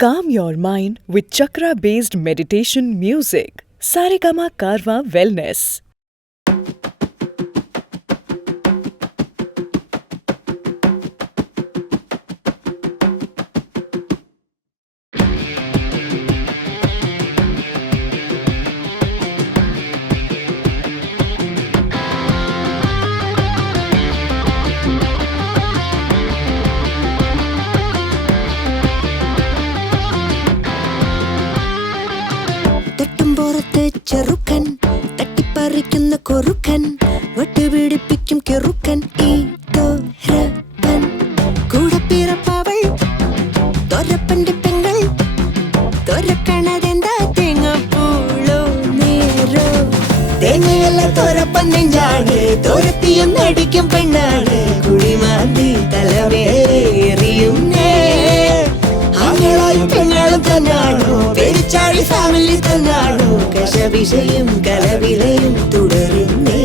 Calm your mind with chakra-based meditation music. Saregama Karwa Wellness. ചെറുക്കൻ തട്ടിപ്പറിക്കുന്ന കൊറുക്കൻ വട്ടുപിടിപ്പിക്കും കെറുക്കൻ ഈ തോരപ്പൻ കൂടപ്പിറപ്പവൾ തോരപ്പന്റെ പെങ്ങൾ തോരക്കണതെന്താ തേങ്ങപ്പൂളോ നേരോ തേങ്ങയല്ല തോരപ്പൻ നെഞ്ചാണ് തോരത്തിയൊന്നടിക്കും പെണ്ണാണ് കുഴിമാന്തി തലവേറിയും ആങ്ങളായും പെങ്ങളും തന്നാണോ പെരിച്ചാഴി ഫാമിലി തന്നാണോ കശവിഷയും കലവിലയും തുടരുന്നേ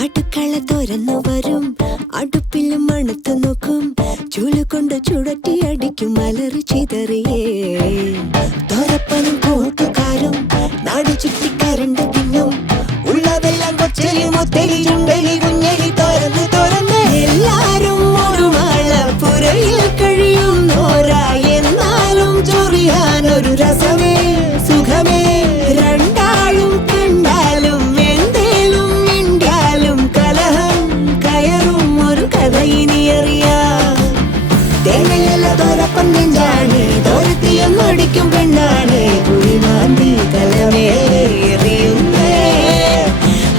അടുക്കള തുറന്നു വരും അടുപ്പിലും മണത്തു നോക്കും ചൂലുകൊണ്ട് ചുടറ്റി അടിക്കും മലറി ചിതറിയേ തോരപ്പനും കൂട്ടുകാരും നാട് ചുറ്റിക്കാരണ്ട് തിന്നും ഉള്ളതെല്ലാം കൊച്ചരി മുത്തരി ചുണ്ടലി കുഞ്ഞലി തുറന്ന് തുറന്ന് എല്ലാരും ഒരു മാളപ്പുരയിൽ കഴിയുന്നോരാ എന്നാലും ചൊറിയാനൊരു രസമേ സുഖമേ രണ്ടാളും കണ്ടാലും എന്തേലും മിണ്ടാലും കലഹം കയറും ഒരു കഥ ഇനി അറിയാം തേങ്ങയല്ല തോരപ്പൻ നെഞ്ചാണ് തോരത്തിയൊന്നടിക്കും പെണ്ണാണ് കുഴിമാന്തി തലവേറിയുന്നേ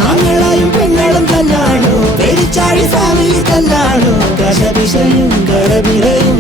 ആങ്ങളായും പെങ്ങളും തന്നാണോ പെരിച്ചാഴി ഫാമിലി തന്നാണോ കശപിശയും കടവിളയും